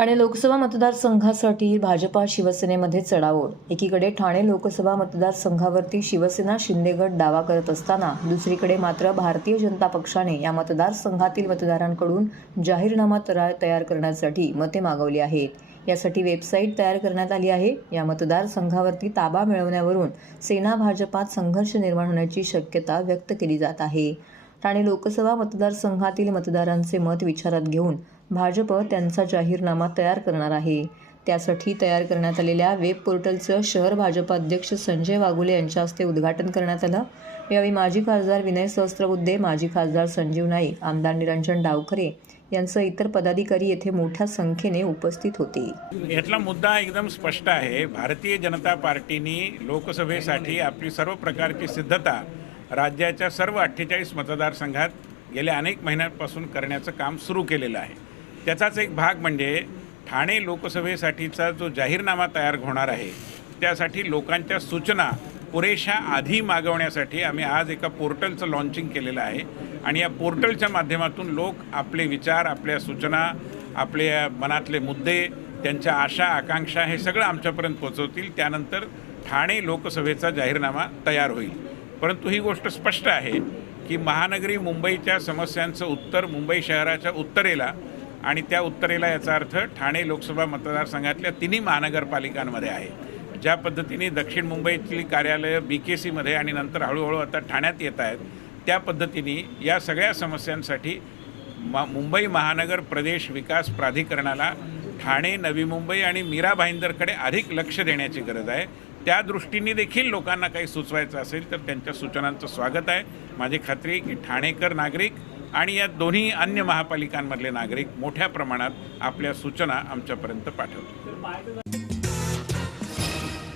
ठाणे लोकसभा मतदारसंघासाठी भाजपा शिवसेनेमध्ये चढाओढ. एकीकडे ठाणे लोकसभा मतदारसंघावरती शिवसेना शिंदेगड दावा करत असताना दुसरीकडे मात्र भारतीय जनता पक्षाने या मतदारसंघातील मतदारांकडून जाहीरनामा तयार करण्यासाठी मते मागवली आहेत. यासाठी वेबसाईट तयार करण्यात आली आहे. या मतदारसंघावरती ताबा मिळवण्यावरून सेना भाजपात संघर्ष निर्माण होण्याची शक्यता व्यक्त केली जात आहे. ठाणे लोकसभा मतदारसंघातील मतदारांचे मत विचारात घेऊन भाजप त्यांचा जाहीरनामा तयार करणार आहे. त्यासाठी तयार करण्यात आलेल्या वेब पोर्टलचं शहर भाजप अध्यक्ष संजय वाघुले यांच्या हस्ते उद्घाटन करण्यात आलं. यावेळी माजी खासदार विनय सहस्त्रबुद्धे माजी खासदार संजीव नाईक आमदार निरंजन डावखरे यांसह इतर पदाधिकारी येथे मोठ्या संख्येने उपस्थित होते. यातला मुद्दा एकदम स्पष्ट आहे. भारतीय जनता पार्टीनी लोकसभेसाठी आपली सर्व प्रकारची सिद्धता राज्याच्या सर्व अठ्ठेचाळीस मतदारसंघात गेल्या अनेक महिन्यांपासून करण्याचं काम सुरू केलेलं आहे. त्याचाच एक भाग म्हणजे ठाणे लोकसभेसाठीचा जो जाहीरनामा तयार होणार आहे त्यासाठी लोकांच्या सूचना पुरेशा आधी मागवण्यासाठी आम्ही आज एका पोर्टलचं लॉन्चिंग केलेलं आहे. आणि या पोर्टलच्या माध्यमातून लोक आपले विचार आपल्या सूचना आपल्या मनातले मुद्दे त्यांच्या आशा आकांक्षा हे सगळं आमच्यापर्यंत पोचवतील त्यानंतर ठाणे लोकसभेचा जाहीरनामा तयार होईल. परंतु ही गोष्ट स्पष्ट आहे की महानगरी मुंबईच्या समस्यांचं उत्तर मुंबई शहराच्या उत्तरेला आणि त्या उत्तरेला याचा अर्थ ठाणे लोकसभा मतदारसंघातल्या तिन्ही महानगरपालिकांमध्ये आहे. ज्या पद्धतीने दक्षिण मुंबईतली कार्यालयं बी के सीमध्ये आणि नंतर हळूहळू आता ठाण्यात येत आहेत त्या पद्धतीने या सगळ्या समस्यांसाठी मा मुंबई महानगर प्रदेश विकास प्राधिकरणाला ठाणे नवी मुंबई आणि मीरा भाईंदरकडे अधिक लक्ष देण्याची गरज आहे. त्या दृष्टीने देखील लोकांना काही सुचवायचं असेल तर त्यांच्या सूचनांचं स्वागत आहे. माझी खात्री आहे की ठाणेकर नागरिक आणि या दोन्ही अन्य महापालिकांमधले नागरिक मोठ्या प्रमाणात आपल्या सूचना आमच्यापर्यंत पाठवतात.